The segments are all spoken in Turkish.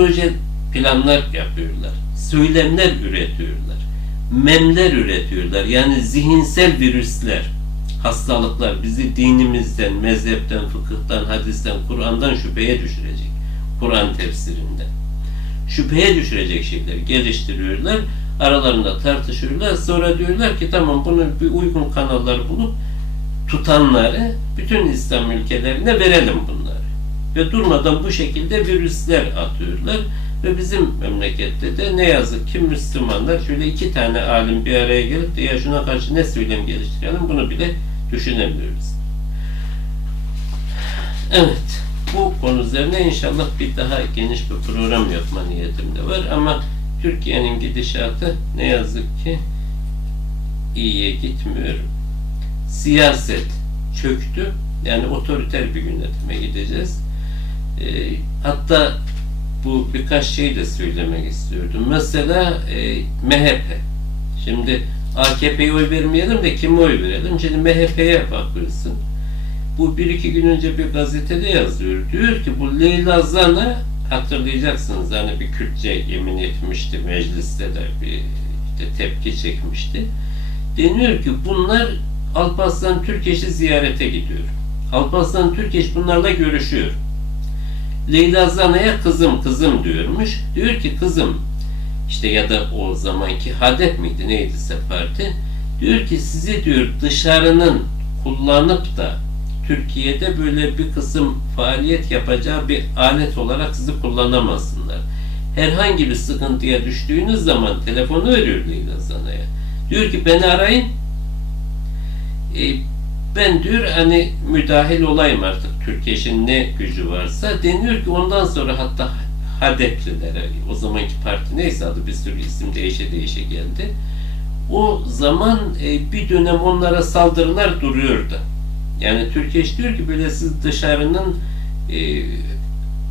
proje planlar yapıyorlar. Söylemler üretiyorlar. Memler üretiyorlar. Yani zihinsel virüsler, hastalıklar bizi dinimizden, mezhepten, fıkıhtan, hadisten, Kur'an'dan şüpheye düşürecek. Kur'an tefsirinden. Şüpheye düşürecek şeyler geliştiriyorlar. Aralarında tartışıyorlar. Sonra diyorlar ki tamam bunu bir uygun kanallar bulup tutanları bütün İslam ülkelerine verelim bunları. Ve durmadan bu şekilde virüsler atıyorlar. Ve bizim memlekette de ne yazık ki Müslümanlar şöyle iki tane alim bir araya gelip de ya şuna karşı ne söylem geliştirelim bunu bile düşünemiyoruz. Evet. Bu konu üzerine inşallah bir daha geniş bir program yapma niyetim de var ama Türkiye'nin gidişatı ne yazık ki iyiye gitmiyor. Siyaset çöktü. Yani otoriter bir yönetime gideceğiz. Ee, hatta bu birkaç şey de söylemek istiyordum. Mesela e, MHP. Şimdi AKP'ye oy vermeyelim de kime oy verelim? Şimdi MHP'ye bakıyorsun. Bu bir iki gün önce bir gazetede yazıyor. Diyor ki bu Leyla Zana hatırlayacaksınız hani bir Kürtçe yemin etmişti mecliste de bir işte tepki çekmişti. Deniyor ki bunlar Alparslan Türkeş'i ziyarete gidiyor. Alparslan Türkeş bunlarla görüşüyor. Leyla Zana'ya kızım kızım diyormuş. Diyor ki kızım işte ya da o zamanki HADEP miydi neydiyse parti diyor ki sizi diyor dışarının kullanıp da Türkiye'de böyle bir kısım faaliyet yapacağı bir alet olarak sizi kullanamasınlar. Herhangi bir sıkıntıya düştüğünüz zaman telefonu veriyor Leyla Zana'ya. Diyor ki beni arayın. E, ben diyor hani müdahil olayım artık Türkiye'nin ne gücü varsa deniyor ki ondan sonra hatta HADEP'lilere o zamanki parti neyse adı bir sürü isim değişe değişe geldi. O zaman e, bir dönem onlara saldırılar duruyordu. Yani Türkiye diyor ki böyle siz dışarının e,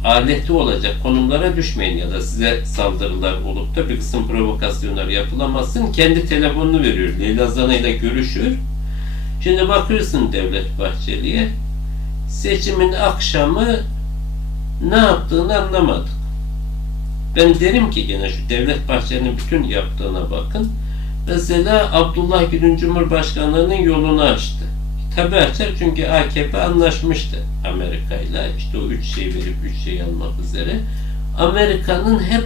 aleti olacak konumlara düşmeyin ya da size saldırılar olup da bir kısım provokasyonlar yapılamazsın. Kendi telefonunu veriyor. Leyla Zana ile görüşüyor. Şimdi bakıyorsun Devlet Bahçeli'ye seçimin akşamı ne yaptığını anlamadık. Ben derim ki gene şu Devlet Bahçeli'nin bütün yaptığına bakın. Mesela Abdullah Gül'ün Cumhurbaşkanlığının yolunu açtı. Tabi açar çünkü AKP anlaşmıştı Amerika ile. İşte o üç şey verip üç şey almak üzere. Amerika'nın hep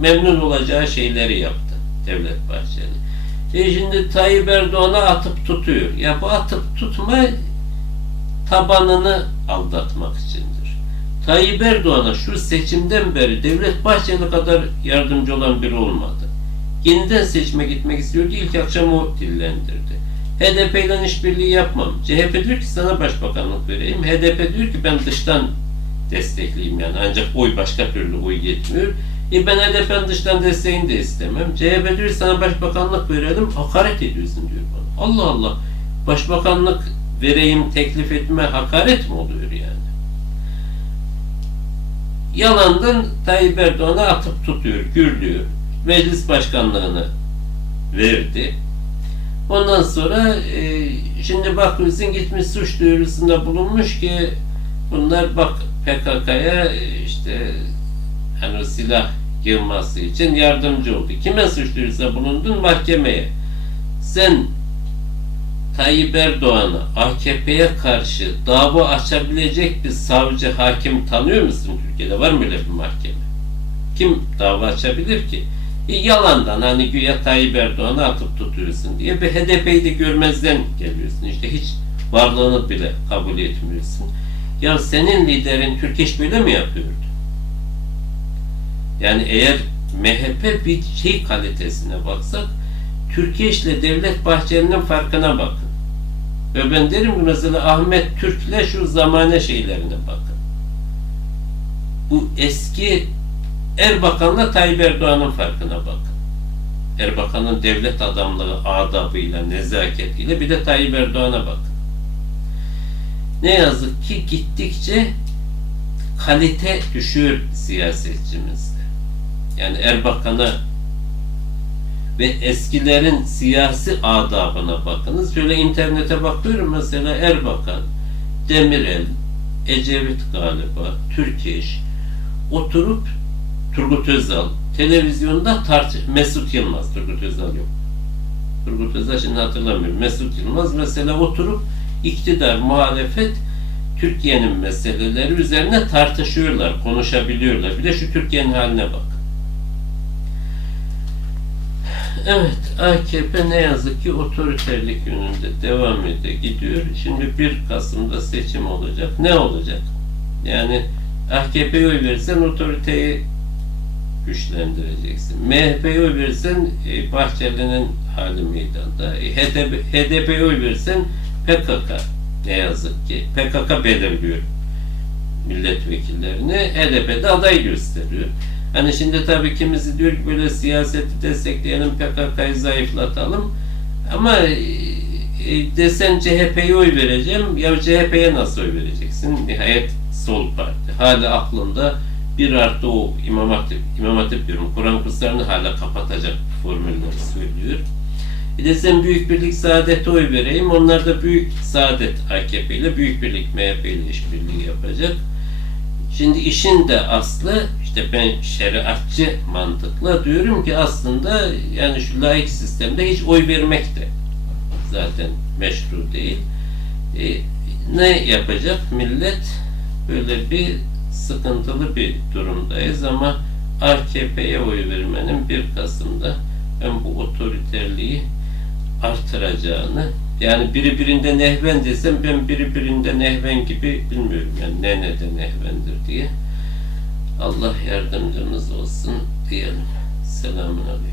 memnun olacağı şeyleri yaptı Devlet Bahçeli. E şimdi Tayyip Erdoğan'a atıp tutuyor. Ya bu atıp tutma tabanını aldatmak içindir. Tayyip Erdoğan'a şu seçimden beri Devlet Bahçeli kadar yardımcı olan biri olmadı. Yeniden seçime gitmek istiyordu. İlk akşam o dillendirdi. HDP ile işbirliği yapmam. CHP diyor ki sana başbakanlık vereyim. HDP diyor ki ben dıştan destekleyeyim yani ancak oy başka türlü oy yetmiyor. E ben HDP'nin dıştan desteğini de istemem. CHP diyor sana başbakanlık verelim. Hakaret ediyorsun diyor bana. Allah Allah. Başbakanlık vereyim teklif etme hakaret mi oluyor yani? Yalandan Tayyip Erdoğan'a atıp tutuyor, gürlüyor. Meclis başkanlığını verdi. Ondan sonra e, şimdi bakıyorsun gitmiş suç duyurusunda bulunmuş ki bunlar bak PKK'ya e, işte hani silah yığması için yardımcı oldu. Kime suç duyurusunda bulundun? Mahkemeye. Sen Tayyip Erdoğan'a AKP'ye karşı dava açabilecek bir savcı, hakim tanıyor musun Türkiye'de? Var mı öyle bir mahkeme? Kim dava açabilir ki? E, yalandan hani güya Tayyip Erdoğan'a atıp tutuyorsun diye bir HDP'yi de görmezden geliyorsun. İşte hiç varlığını bile kabul etmiyorsun. Ya senin liderin Türkeş böyle mi yapıyordu? Yani eğer MHP bir şey kalitesine baksak Türkeş'le Devlet Bahçeli'nin farkına bakın. Ve ben derim ki mesela Ahmet Türk'le şu zamane şeylerine bakın. Bu eski Erbakan'la Tayyip Erdoğan'ın farkına bakın. Erbakan'ın devlet adamlığı adabıyla, nezaketiyle bir de Tayyip Erdoğan'a bakın. Ne yazık ki gittikçe kalite düşüyor siyasetçimizde. Yani Erbakan'a ve eskilerin siyasi adabına bakınız. Şöyle internete bakıyorum mesela Erbakan, Demirel, Ecevit galiba, Türkeş oturup Turgut Özal. Televizyonda tart Mesut Yılmaz. Turgut Özal yok. Turgut Özal şimdi hatırlamıyorum. Mesut Yılmaz mesela oturup iktidar, muhalefet Türkiye'nin meseleleri üzerine tartışıyorlar, konuşabiliyorlar. Bir de şu Türkiye'nin haline bak. Evet, AKP ne yazık ki otoriterlik yönünde devam ediyor, gidiyor. Şimdi 1 Kasım'da seçim olacak. Ne olacak? Yani AKP'ye oy verirsen otoriteyi güçlendireceksin. MHP'ye oy verirsen e, Bahçeli'nin hali meydanda. E, HDP, HDP'ye oy verirsen PKK ne yazık ki. PKK belirliyor milletvekillerini. HDP de aday gösteriyor. Hani şimdi tabii kimisi diyor ki böyle siyaseti destekleyelim, PKK'yı zayıflatalım. Ama e, e, desen CHP'ye oy vereceğim, ya CHP'ye nasıl oy vereceksin? Nihayet sol parti. Hala aklında bir artı o İmam Hatip, İmam Hatip diyorum, Kur'an kurslarını hala kapatacak formülleri söylüyor. Bir de sen Büyük Birlik Saadet'e oy vereyim. Onlar da Büyük Saadet AKP ile Büyük Birlik MHP ile işbirliği yapacak. Şimdi işin de aslı işte ben şeriatçı mantıkla diyorum ki aslında yani şu laik sistemde hiç oy vermek de zaten meşru değil. E, ne yapacak millet? Böyle bir sıkıntılı bir durumdayız ama AKP'ye oy vermenin 1 Kasım'da ben bu otoriterliği artıracağını yani biri birinde nehven desem ben biri birinde nehven gibi bilmiyorum yani ne ne de nehvendir diye. Allah yardımcımız olsun diyelim. Selamun aleyküm.